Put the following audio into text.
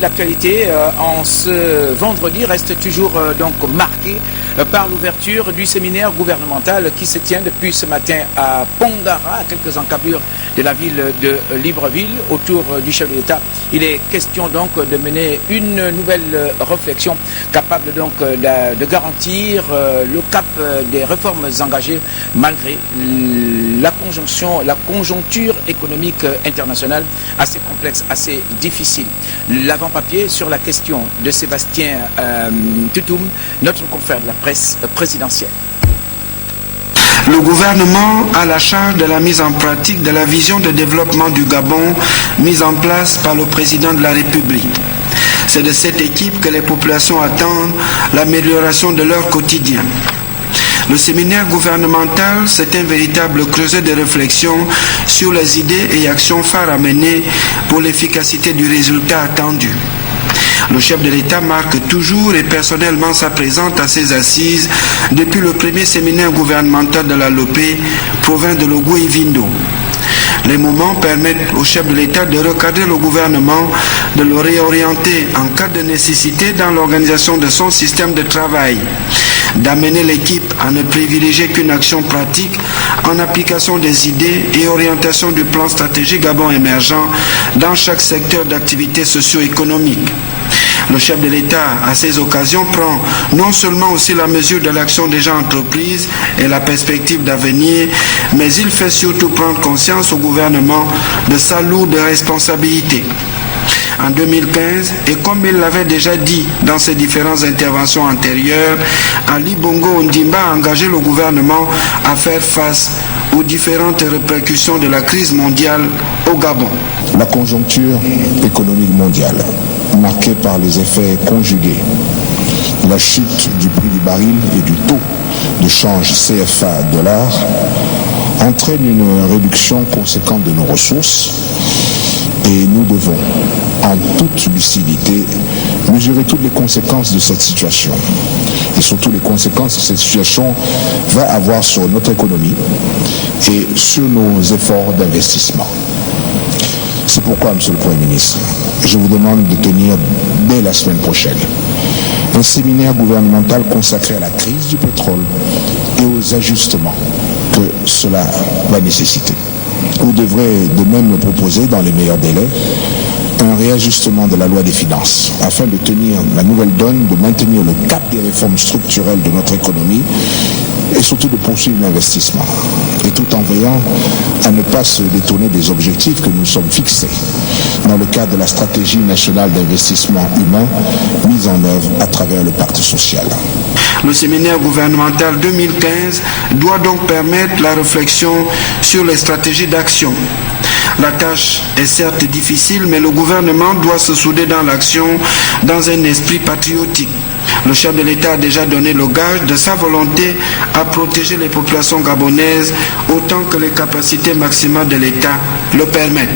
L'actualité en ce vendredi reste toujours donc marquée par l'ouverture du séminaire gouvernemental qui se tient depuis ce matin à Pongara, à quelques encablures de la ville de Libreville, autour du chef de l'État. Il est question donc de mener une nouvelle réflexion capable donc de garantir le cap des réformes engagées malgré la conjoncture économique internationale assez complexe, assez difficile. L'avant-papier sur la question de Sébastien Tutum, notre confrère de la presse présidentielle. Le gouvernement a la charge de la mise en pratique de la vision de développement du Gabon mise en place par le président de la République. C'est de cette équipe que les populations attendent l'amélioration de leur quotidien. Le séminaire gouvernemental, c'est un véritable creuset de réflexion sur les idées et actions phares à mener pour l'efficacité du résultat attendu. Le chef de l'État marque toujours et personnellement sa présence à ces assises depuis le premier séminaire gouvernemental de la Lopé, province de Logou-Ivindo. Les moments permettent au chef de l'État de recadrer le gouvernement, de le réorienter en cas de nécessité dans l'organisation de son système de travail, d'amener l'équipe à ne privilégier qu'une action pratique en application des idées et orientation du plan stratégique Gabon émergent dans chaque secteur d'activité socio-économique. Le chef de l'État, à ces occasions, prend non seulement aussi la mesure de l'action déjà entreprise et la perspective d'avenir, mais il fait surtout prendre conscience au gouvernement de sa lourde responsabilité. En 2015, et comme il l'avait déjà dit dans ses différentes interventions antérieures, Ali Bongo Ondimba a engagé le gouvernement à faire face aux différentes répercussions de la crise mondiale au Gabon. La conjoncture économique mondiale, marquée par les effets conjugués de la chute du prix du baril et du taux de change CFA-dollar, entraîne une réduction conséquente de nos ressources et nous devons, en toute lucidité, mesurer toutes les conséquences de cette situation et surtout les conséquences que cette situation va avoir sur notre économie et sur nos efforts d'investissement. C'est pourquoi, Monsieur le Premier ministre, je vous demande de tenir dès la semaine prochaine un séminaire gouvernemental consacré à la crise du pétrole et aux ajustements que cela va nécessiter. Vous devrez de même me proposer, dans les meilleurs délais, un réajustement de la loi des finances afin de tenir la nouvelle donne, de maintenir le cap des réformes structurelles de notre économie et surtout de poursuivre l'investissement. Et tout en veillant à ne pas se détourner des objectifs que nous sommes fixés dans le cadre de la stratégie nationale d'investissement humain mise en œuvre à travers le pacte social. Le séminaire gouvernemental 2015 doit donc permettre la réflexion sur les stratégies d'action. La tâche est certes difficile, mais le gouvernement doit se souder dans l'action dans un esprit patriotique. Le chef de l'État a déjà donné le gage de sa volonté à protéger les populations gabonaises autant que les capacités maximales de l'État le permettent.